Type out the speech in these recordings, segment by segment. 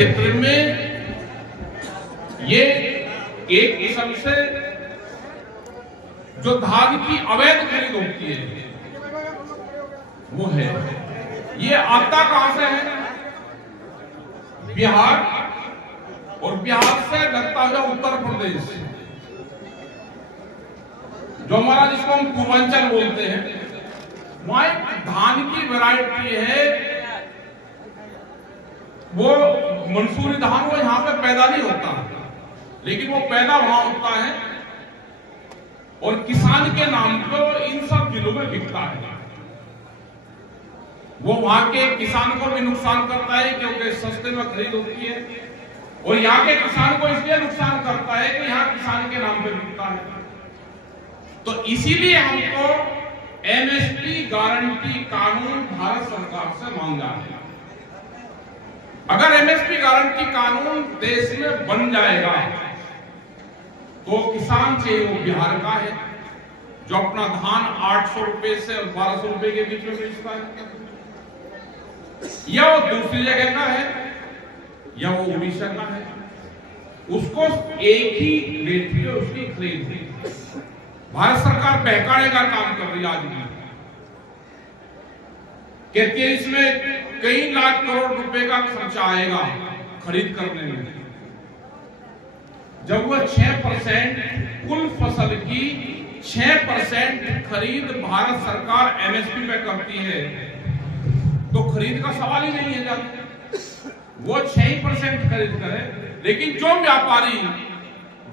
क्षेत्र में ये एक किस्म से जो धान की अवैध खरीद होती है वो है। ये आता कहां से है? बिहार, और बिहार से लगता है उत्तर प्रदेश, जो हमारा जिसको हम पूर्वांचल बोलते हैं। वहां एक धान की वैरायटी है, वो मंसूरी धान, वो यहां पे पैदा नहीं होता, लेकिन वो पैदा वहां होता है और किसान के नाम पर इन सब जिलों में बिकता है। वो वहां के किसान को भी नुकसान करता है क्योंकि सस्ते में खरीद होती है, और यहाँ के किसान को इसलिए नुकसान करता है कि यहाँ किसान के नाम पे बिकता है। तो इसीलिए हमको एमएसपी गारंटी कानून भारत सरकार से मांगा है। अगर एमएसपी गारंटी कानून देश में बन जाएगा तो किसान चाहिए वो बिहार का है, जो अपना धान 800 रुपए से 1200 रुपए के बीच में बेचता है, या वो दूसरी जगह का है, या वो उड़ीसा का है, उसको एक ही रेट पे उसकी खरीद है। भारत सरकार बहकाने का काम कर रही है आज भी, कहती है इसमें कई लाख करोड़ रुपए का खर्चा आएगा खरीद करने में, जब वह 6% कुल फसल की 6% खरीद भारत सरकार एमएसपी पे करती है, तो खरीद का सवाल ही नहीं है। जब वो 6% खरीद करे, लेकिन जो व्यापारी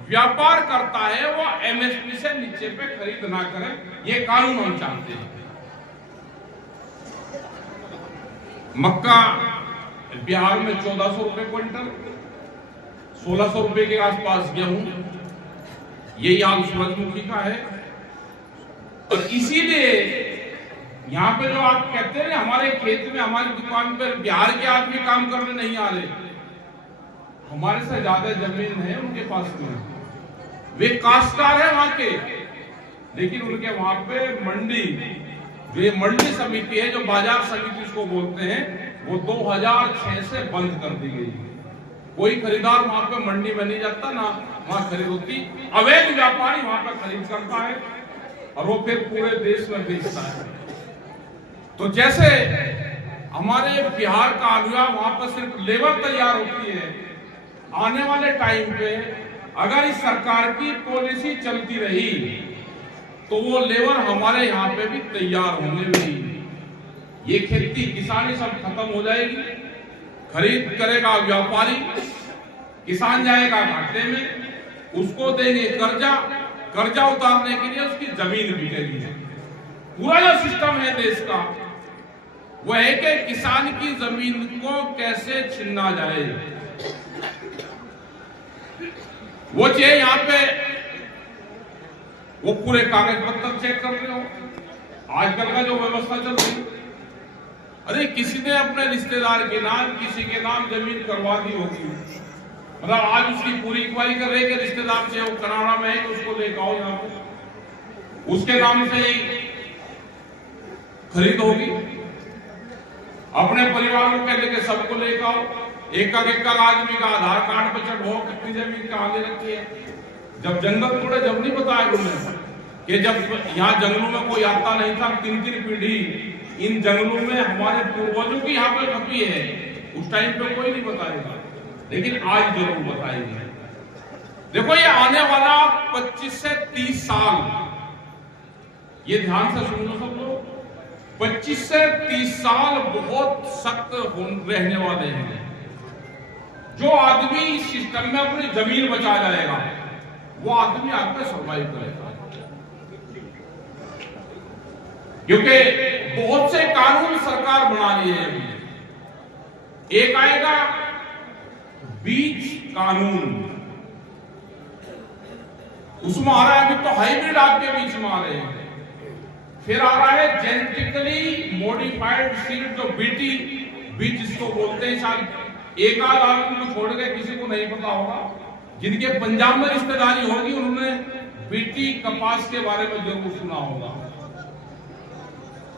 व्यापार करता है वो एमएसपी से नीचे पे खरीद ना करे, ये कानून हम चाहते हैं। मक्का बिहार में 1400 रुपए क्विंटल, 1600 रुपए के आसपास गेहूं, यही हाल सूरजमुखी का है। और इसीलिए यहाँ पे जो आप कहते हैं हमारे खेत में, हमारी दुकान पर बिहार के आदमी काम करने नहीं आ रहे, हमारे से ज्यादा जमीन है उनके पास में, वे काश्तकार है वहां के, लेकिन उनके वहां पे मंडी, जो ये मंडी समिति है, जो बाजार समिति इसको बोलते हैं, वो 2006 से बंद कर दी गई। कोई खरीदार वहां पे मंडी में नहीं जाता, ना वहां खरीद होती। अवैध व्यापारी वहां पे खरीद करता है और वो फिर पूरे देश में बेचता है। तो जैसे हमारे बिहार का आलुआ, वहां पर सिर्फ लेबर तैयार होती है, आने वाले टाइम पे अगर इस सरकार की पॉलिसी चलती रही तो वो लेबर हमारे यहाँ पे भी तैयार होंगे भी। ये खेती किसानी सब खत्म हो जाएगी, खरीद करेगा व्यापारी, किसान जाएगा घाटे में, उसको देंगे कर्जा, कर्जा उतारने के लिए उसकी जमीन बिकेगी। पूरा जो सिस्टम है देश का वो है कि किसान की जमीन को कैसे छीना जाए, वो चाहिए। यहाँ पे वो पूरे कागज पत्र चेक कर रहे हो। आजकल का जो व्यवस्था चल रही, अरे किसी ने अपने रिश्तेदार के नाम, किसी के नाम जमीन करवा दी होगी, मतलब आज उसकी पूरी इंक्वायरी कर रहे हैं कि रिश्तेदार से वो कनाडा में है कि उसको लेकर आओ यहाँ पे, उसके नाम से ही खरीद होगी। अपने परिवार को कहते कि सबको लेकर आओ, एक आदमी का आधार कार्ड पे चढ़ो कितनी जमीन का आगे रखी है। जब जंगल तोड़े जब नहीं बताया उन्होंने कि जब यहाँ जंगलों में कोई आता नहीं था, 3-3 पीढ़ी इन जंगलों में हमारे पूर्वजों की यहाँ पे खपी है, उस टाइम पे कोई नहीं बताएगा, लेकिन आज जरूर बताएंगे। देखो ये आने वाला 25 से 30 साल, ये ध्यान से सुन लो सब लोग, 25 से 30 साल बहुत सख्त रहने वाले हैं। जो आदमी इस सिस्टम में अपनी जमीन बचा जाएगा वो आदमी आपका सर्वाइव करेगा, क्योंकि बहुत से कानून सरकार बना लिए हैं। एक आएगा बीज कानून, उसमें आ रहा है, अभी तो हाइब्रिड आपके बीच में आ रहे हैं। फिर आ रहा है जेनेटिकली मॉडिफाइड सीड, जो बीटी बीज जिसको बोलते हैं, शायद एक आध आदमी को छोड़ के किसी को नहीं पता होगा, जिनके पंजाब में रिश्तेदारी होगी उन्होंने बीटी कपास के बारे में जरूर सुना होगा।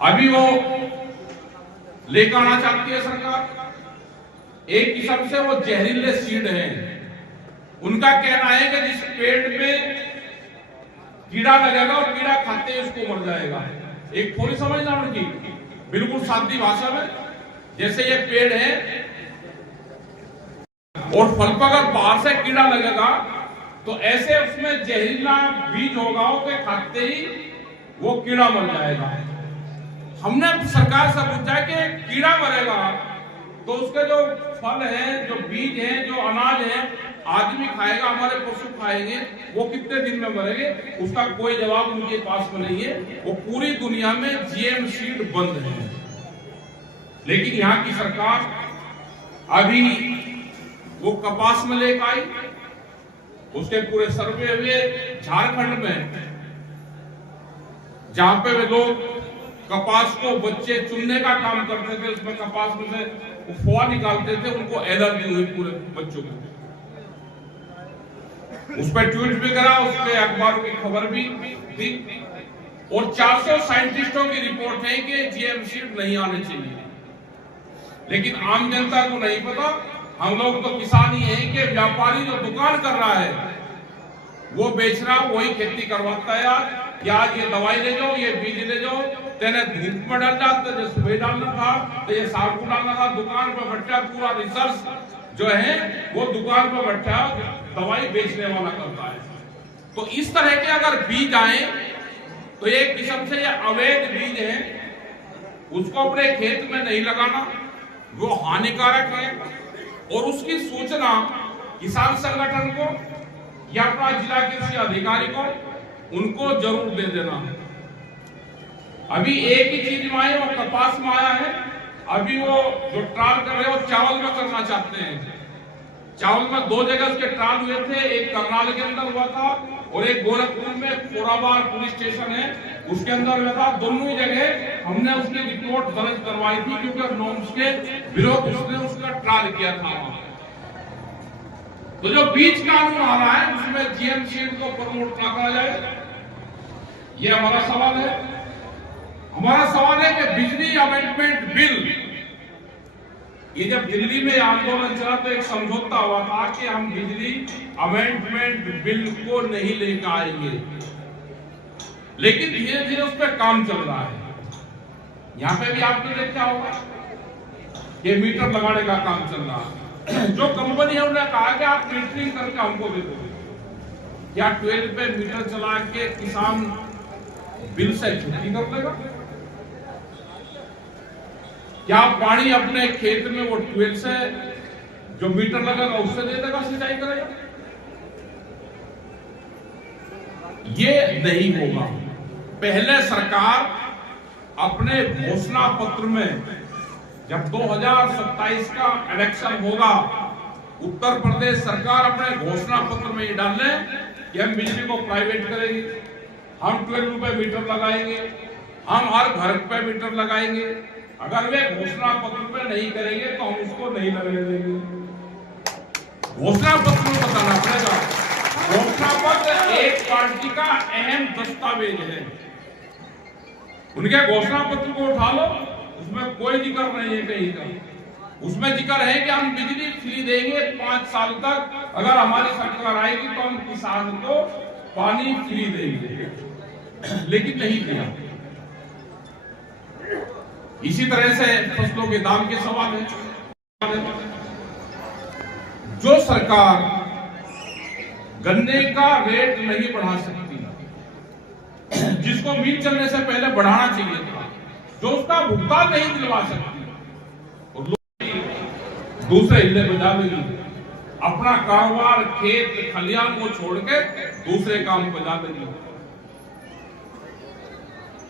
अभी वो लेकर आना चाहती है सरकार एक किस्म से वो जहरीले सीड हैं। उनका कहना है कि जिस पेड़ में कीड़ा लगेगा और कीड़ा खाते ही उसको मर जाएगा। एक थोड़ी समझना उनकी, बिल्कुल सादी भाषा में, जैसे ये पेड़ है और फल पर अगर बाहर से कीड़ा लगेगा तो ऐसे उसमें जहरीला बीज होगा के खाते ही वो कीड़ा मर जाएगा। हमने सरकार से पूछा कि कीड़ा मरेगा तो उसके जो फल हैं, जो बीज हैं, जो अनाज है आदमी खाएगा, हमारे पशु खाएंगे, वो कितने दिन में मरेंगे? उसका कोई जवाब उनके पास में नहीं है। वो पूरी दुनिया में जीएम सीड बंद है। लेकिन यहाँ की सरकार अभी वो कपास में लेकर आई, उसके पूरे सर्वे हुए झारखंड में, जहां पे वे लोग कपास को बच्चे चुनने का काम करते थे, उसमें कपास में से फुआ निकालते थे, उनको एलर्जी हुई पूरे बच्चों को। उस पर ट्वीट भी करा, उस पर अखबारों की खबर भी दी और 400 साइंटिस्टों की रिपोर्ट है कि जीएम सीड नहीं आने चाहिए। लेकिन आम जनता को नहीं पता। हम लोग तो किसान ही हैं कि व्यापारी जो दुकान कर रहा है वो बेच रहा, वही खेती करवाता है। आज ये दवाई ले जाओ, ये बीज ले जाओ, तेने धूप में डालना था, जो सुबह डालना था, तो ये साबुन डालना था। दुकान पर बैठा पूरा रिसर्च जो है वो दुकान पर बैठा दवाई बेचने वाला करता है। तो इस तरह के अगर बीज आए तो एक किस्म से ये अवैध बीज है, उसको अपने खेत में नहीं लगाना, वो हानिकारक है। और उसकी सूचना किसान संगठन को या अपना जिला कृषि अधिकारी को उनको जरूर दे देना। अभी एक ही चीज में आया, वो कपास में आया है। अभी वो जो ट्रायल कर रहे हैं वो चावल में करना चाहते हैं। चावल में 2 जगह उसके ट्रायल हुए थे, एक करनाल के अंदर हुआ था और एक गोरखपुर में कोराबार पुलिस स्टेशन है उसके अंदर हुआ था। दोनों जगह हमने उसकी रिपोर्ट दर्ज करवाई थी क्योंकि नॉर्म्स के विरोध उसने उसका ट्रायल किया था। तो जो बीज कानून आ रहा है उसमें जीएम सीड को प्रमोट ना करा जाए, ये हमारा सवाल है। हमारा सवाल है कि बिजली अमेंडमेंट बिल, ये जब दिल्ली में आंदोलन चला तो एक समझौता हुआ था कि हम बिजली अमेंडमेंट बिल को नहीं लेकर आएंगे, लेकिन धीरे धीरे उस पर काम चल रहा है। यहां पे भी आपने देखा होगा ये मीटर लगाने का काम चल रहा है। जो कंपनी है उन्होंने कहा कि आप मीटरिंग करके हमको दे दो। क्या 12 पे मीटर चला के किसान बिल से छुट्टी कर देगा? क्या पानी अपने खेत में वो 12 से जो मीटर लगेगा उससे दे देगा, सिंचाई करेगा? ये नहीं होगा। पहले सरकार अपने घोषणा पत्र में, जब 2027 का इलेक्शन होगा, उत्तर प्रदेश सरकार अपने घोषणा पत्र में ये डाल ले कि हम बिजली को प्राइवेट करेंगे, हम 12 रुपए मीटर लगाएंगे, हम हर घर पे मीटर लगाएंगे। अगर वे घोषणा पत्र पे नहीं करेंगे तो हम उसको नहीं लगने देंगे। घोषणा पत्र में बताना पड़ेगा। घोषणा पत्र एक पार्टी का अहम दस्तावेज है। उनके घोषणा पत्र को उठा लो, उसमें कोई जिक्र नहीं है कहीं का। उसमें जिक्र है कि हम बिजली फ्री देंगे 5 साल तक, अगर हमारी सरकार आएगी तो हम किसान को पानी फ्री देंगे, लेकिन नहीं दिया। इसी तरह से फसलों के दाम के सवाल है। जो सरकार गन्ने का रेट नहीं बढ़ा सकती, जिसको मिल चलने से पहले बढ़ाना चाहिए था, जो उसका भुगतान नहीं दिलवा सकती और लोग दूसरे हिस्से में जाएगी, अपना कारोबार खेत खलियान को छोड़ के दूसरे काम पर जा देगी।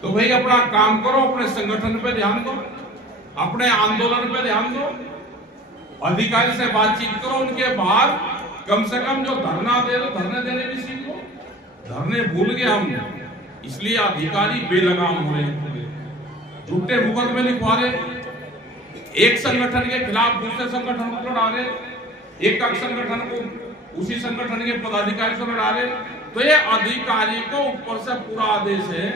तो भाई अपना काम करो, अपने संगठन पे ध्यान दो, अपने आंदोलन पे ध्यान दो, अधिकारी से बातचीत करो, उनके बाहर कम से कम जो धरना दे दो, धरने देने भी सीखो। धरने भूल गए हम, इसलिए अधिकारी बेलगाम हो रहे हैं, झूठे मुकदमे लिखवा रहे, एक संगठन के खिलाफ दूसरे संगठन को लड़ा रहे, एक संगठन को उसी संगठन के पदाधिकारी से लड़ा रहे। तो ये अधिकारी को ऊपर से पूरा आदेश है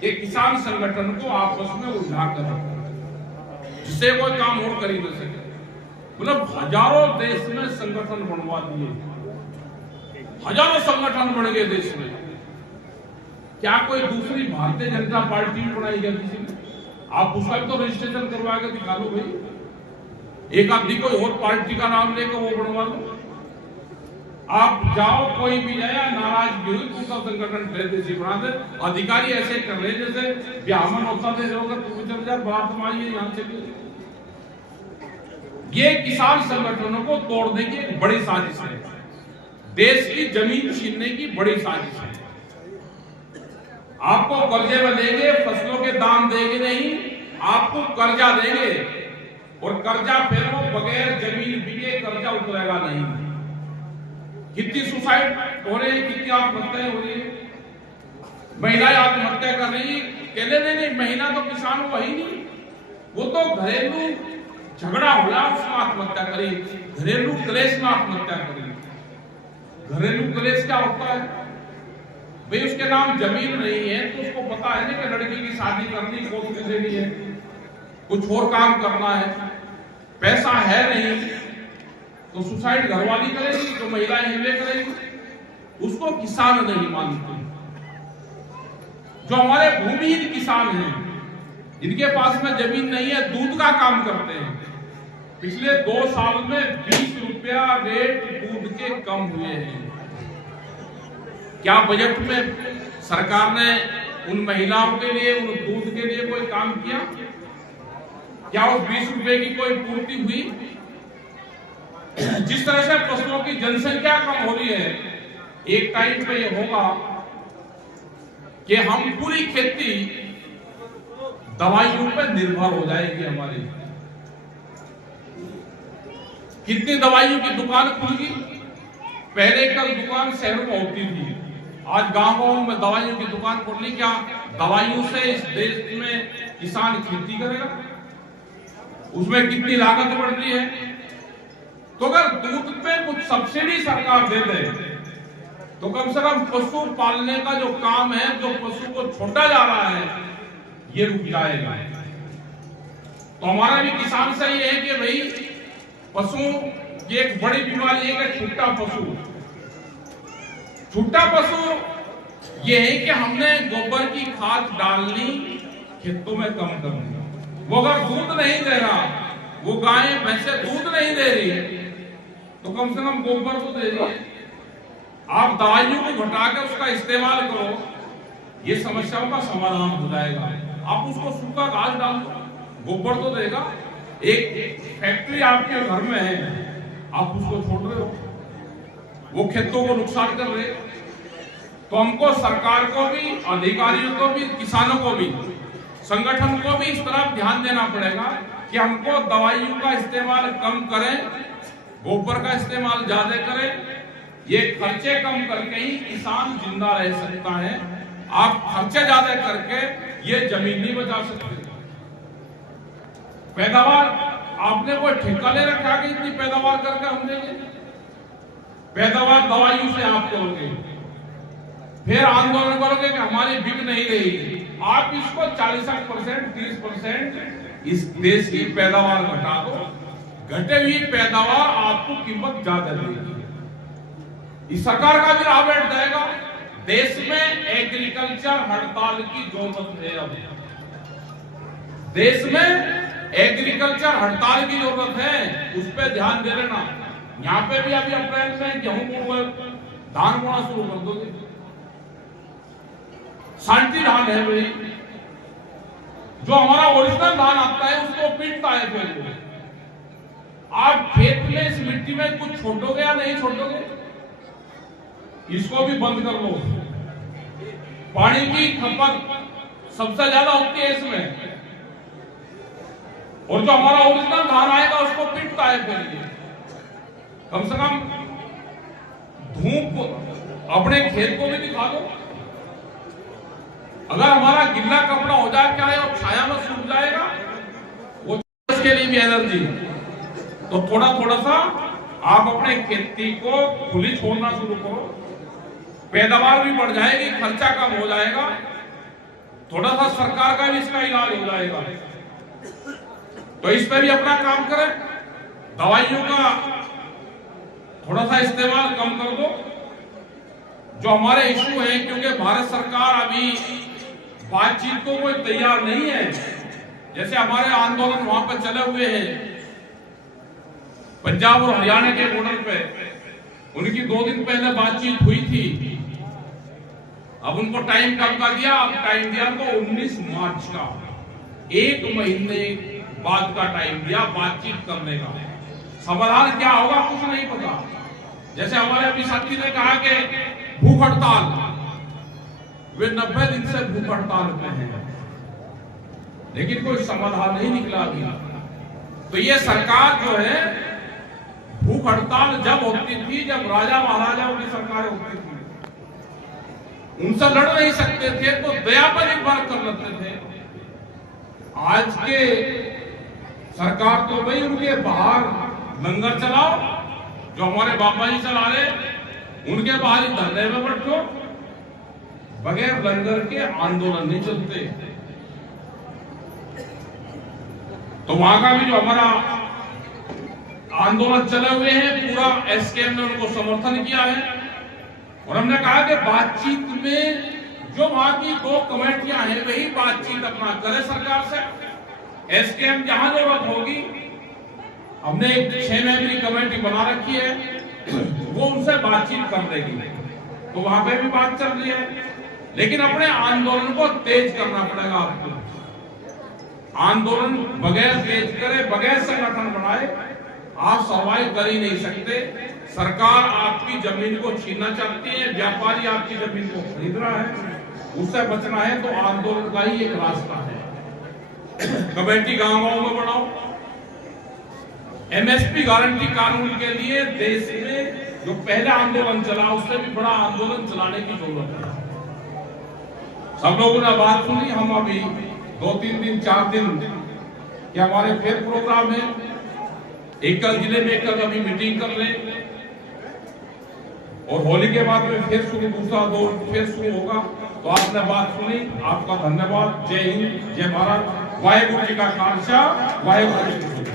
कि किसान संगठन को आपस में उलझा कर रखो, जिससे कोई काम और कर ही न सके। मतलब हजारों देश में संगठन बनवा दिए, हजारों संगठन बन गए देश में। क्या कोई दूसरी भारतीय जनता पार्टी बनाई गई किसी ने? आप उसका भी तो रजिस्ट्रेशन करवा के दिखा लो भाई। एक आदमी कोई और पार्टी का नाम लेकर वो बनवा लो। आप जाओ, कोई भी जाए, नाराज हुई दूसरा संगठन देसी बना दे। अधिकारी ऐसे कर रहे जैसे ब्याहमन होता थे, चल जा बात मारिए यहां चलिए। ये किसान संगठनों को तोड़ने की एक बड़ी साजिश है, देश की जमीन छीनने की बड़ी साजिश है। आपको कर्जे में देंगे, फसलों के दाम देंगे नहीं, आपको कर्जा देंगे और कर्जा फिर वो बगैर जमीन बिके कर्जा उतरेगा नहीं। कितनी सुसाइड हो रही है, कितनी आत्महत्याएं हो रही है, महिलाएं आत्महत्या कर रही। कहने नहीं, महिला तो किसान वही नहीं, वो तो घरेलू झगड़ा होला उसमें आत्महत्या करी, घरेलू क्लेश में आत्महत्या करी। घरेलू क्लेश क्या होता है भाई? उसके नाम जमीन नहीं है तो उसको पता है ना कि लड़की की शादी करनी, कोर्ट देनी है, कुछ और काम करना है, पैसा है नहीं तो सुसाइड घरवाली करेगी, तो महिलाएं हिंदे करेगी। उसको किसान नहीं मानते। जो हमारे भूमिहीन किसान हैं, इनके पास में जमीन नहीं है, दूध का काम करते हैं। पिछले 2 साल में 20 रुपया रेट दूध के कम हुए हैं। क्या बजट में सरकार ने उन महिलाओं के लिए, उन दूध के लिए कोई काम किया? क्या उस 20 रुपए की कोई पूर्ति हुई? जिस तरह से फसलों की जनसंख्या कम हो रही है, एक टाइम पे ये होगा कि हम पूरी खेती दवाइयों पर निर्भर हो जाएगी हमारी। कितनी दवाइयों की दुकान खुल गई? पहले कल दुकान शहरों में होती थी, आज गांव-गांव में दवाइयों की दुकान खोल ली। क्या दवाइयों से इस देश में किसान खेती करेगा? उसमें कितनी लागत बढ़ रही है। तो अगर दूध पे कुछ सब्सिडी सरकार दे दे तो कम से कम पशु पालने का जो काम है, जो पशु को छोटा जा रहा है, ये रुक जाएगा। तो हमारा भी किसान से ये है कि भाई पशु की एक बड़ी बीमारी है कि छुट्टा पशु। छुट्टा पशु ये है कि हमने गोबर की खाद डालनी खेतों में कम करनी। वो अगर दूध नहीं दे रहा, वो गाय भैंसे दूध नहीं दे रही, तो कम से कम गोबर तो दे रही है। आप दवाइयों को घटाकर उसका इस्तेमाल करो, ये समस्याओं का समाधान हो जाएगा। आप उसको सूखा घास डाल दो, गोबर तो देगा। एक फैक्ट्री आपके घर में है, आप उसको छोड़ रहे हो, वो खेतों को नुकसान कर रहे। तो हमको सरकार को भी, अधिकारियों को भी, किसानों को भी, संगठन को भी इस तरफ ध्यान देना पड़ेगा कि हमको दवाइयों का इस्तेमाल कम करें, गोबर का इस्तेमाल ज्यादा करें। ये खर्चे कम करके ही किसान जिंदा रह सकता है। आप खर्चे ज्यादा करके ये जमीन नहीं बचा सकते। पैदावार आपने कोई ठेका ले रखा कि इतनी पैदावार करके हम देंगे? पैदावार दवाइयों से आप करोगे, फिर आंदोलन करोगे कि हमारी बिक नहीं रही। आप इसको 40% 30% इस देश की पैदावार घटा दो, घटे हुई पैदावार आपको कीमत ज्यादा देगी। इस सरकार का भी राह बैठ जाएगा। देश में एग्रीकल्चर हड़ताल की जरूरत है। अब देश में एग्रीकल्चर हड़ताल की जरूरत है, उस पर ध्यान दे लेना। यहाँ पे भी अभी अप्रैल में गेहूं को धान बोना शुरू कर दोगे। शांति धान है भाई, जो हमारा ओरिजिनल धान आता है उसको पीटता है। फिर आप खेत में इस मिट्टी में कुछ छोड़ोगे या नहीं छोड़ोगे? इसको भी बंद कर लो। पानी की खपत सबसे ज्यादा होती है इसमें, और जो हमारा ओरिजिनल धान आएगा उसको पीटता है। फिर कम से कम धूप अपने खेत को भी दिखा दो। अगर हमारा गिल्ला कपड़ा हो जाए क्या है और छाया में सूख जाएगा, वो इसके लिए भी एनर्जी। तो थोड़ा थोड़ा सा आप अपने खेती को खुली छोड़ना शुरू करो, पैदावार भी बढ़ जाएगी, खर्चा कम हो जाएगा, थोड़ा सा सरकार का भी इसका इलाज हो जाएगा। तो इस पे भी अपना काम करें। दवाइयों का थोड़ा सा इस्तेमाल कम कर दो। जो हमारे इशू है, क्योंकि भारत सरकार अभी बातचीत को कोई तैयार नहीं है। जैसे हमारे आंदोलन वहां पर चले हुए हैं पंजाब और हरियाणा के बॉर्डर पे, उनकी 2 दिन पहले बातचीत हुई थी। अब उनको टाइम कब का दिया? अब टाइम दिया तो 19 मार्च का, 1 महीने बाद का टाइम दिया बातचीत करने का। समाधान क्या होगा कुछ नहीं पता। जैसे हमारे अभी साथी ने कहा कि भूख हड़ताल, वे 90 दिन से भूख हड़ताल पे हैं, लेकिन कोई समाधान नहीं निकला अभी। तो ये सरकार जो है, भूख हड़ताल जब होती थी जब राजा महाराजाओं की सरकार होती थी, उनसे लड़ नहीं सकते थे तो दया पर निर्भर कर लेते थे। आज के सरकार तो भाई उनके बाहर लंगर चलाओ, जो हमारे बाबा जी चला रहे, उनके बाहर ही धरने में बैठो। बगैर लंगर के आंदोलन नहीं चलते। तो वहां का भी जो हमारा आंदोलन चले हुए हैं, पूरा एसकेएम ने उनको समर्थन किया है। और हमने कहा कि बातचीत में जो वहां की 2 कमेटियां हैं, वही बातचीत अपना करे सरकार से। एसकेएम जहां जरूरत होगी, हमने एक 6 मेंबरी कमेटी बना रखी है, वो उनसे बातचीत कर देगी। तो वहां पे भी बात चल रही है, लेकिन अपने आंदोलन को तेज करना पड़ेगा आपको। आंदोलन बगैर तेज करे, बगैर संगठन बनाए, आप सर्वाइव कर ही नहीं सकते। सरकार आपकी जमीन को छीनना चाहती है, व्यापारी आपकी जमीन को खरीद रहा है, उससे बचना है तो आंदोलन का ही एक रास्ता है। कमेटी गांव-गांव में बनाओ। एमएसपी गारंटी कानून के लिए देश में जो पहला आंदोलन चला, उससे भी बड़ा आंदोलन चलाने की जरूरत है। सब लोगों ने बात सुनी। हम अभी 2-3 दिन 4 दिन के हमारे फिर प्रोग्राम है। एक कल जिले में, एक कल अभी मीटिंग कर ले, और होली के बाद में फिर शुरू, दूसरा दौर फिर शुरू होगा। तो आपने बात सुनी, आपका धन्यवाद। जय हिंद, जय भारत। वाहेगुरु जी का खालसा, वाहेगुरु जी की फतेह।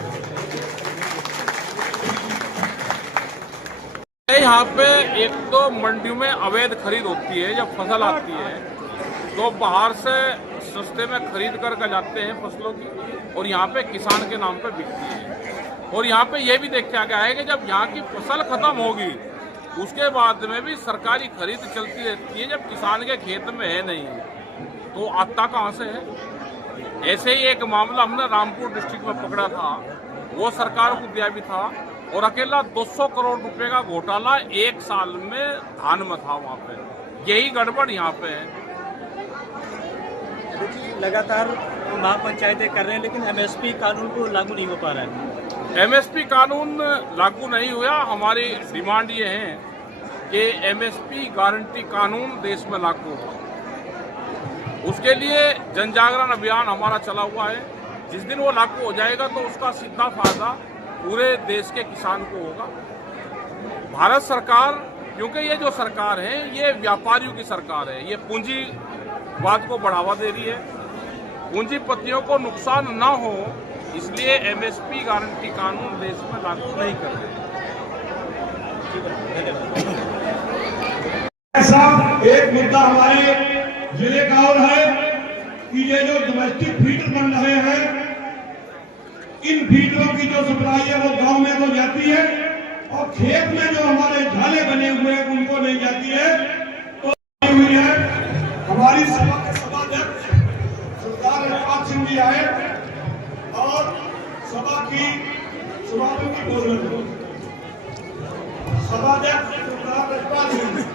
यहाँ पे एक तो मंडियों में अवैध खरीद होती है। जब फसल आती है तो बाहर से सस्ते में खरीद कर जाते हैं फसलों की, और यहाँ पे किसान के नाम पे बिकती है। और यहाँ पे ये भी देखा गया है कि जब यहाँ की फसल खत्म होगी, उसके बाद में भी सरकारी खरीद चलती रहती है। जब किसान के खेत में है नहीं, तो आता कहाँ से है? ऐसे ही एक मामला हमने रामपुर डिस्ट्रिक्ट में पकड़ा था, वो सरकार को दिया भी था, और अकेला 200 करोड़ रुपए का घोटाला 1 साल में धान में था वहाँ पे। यही गड़बड़ यहाँ पे है। लगातार महापंचायतें कर रहे हैं, लेकिन एमएसपी कानून को लागू नहीं हो पा रहा है। एमएसपी कानून लागू नहीं हुआ। हमारी डिमांड ये है कि एमएसपी गारंटी कानून देश में लागू हो। उसके लिए जन जागरण अभियान हमारा चला हुआ है। जिस दिन वो लागू हो जाएगा तो उसका सीधा फायदा पूरे देश के किसान को होगा। भारत सरकार, क्योंकि ये जो सरकार है ये व्यापारियों की सरकार है, ये पूंजीवाद को बढ़ावा दे रही है, पूंजीपतियों को नुकसान ना हो, इसलिए एमएसपी गारंटी कानून देश में लागू नहीं कर रहे। एक मुद्दा हमारे जिले का और है कि ये जो डोमेस्टिक फीडर बन रहे हैं, इन फीडरों की जो सप्लाई है वो गांव में तो जाती है, और खेत में जो हमारे झाले बने हुए हैं उनको नहीं जाती है। तो हुई है हमारी सभाध्यक्ष सरदार रघुपाल सिंह जी आए और सभा की सभापति बोल रहे थे। सभाध्यक्ष सरदार रघुपाल सिंह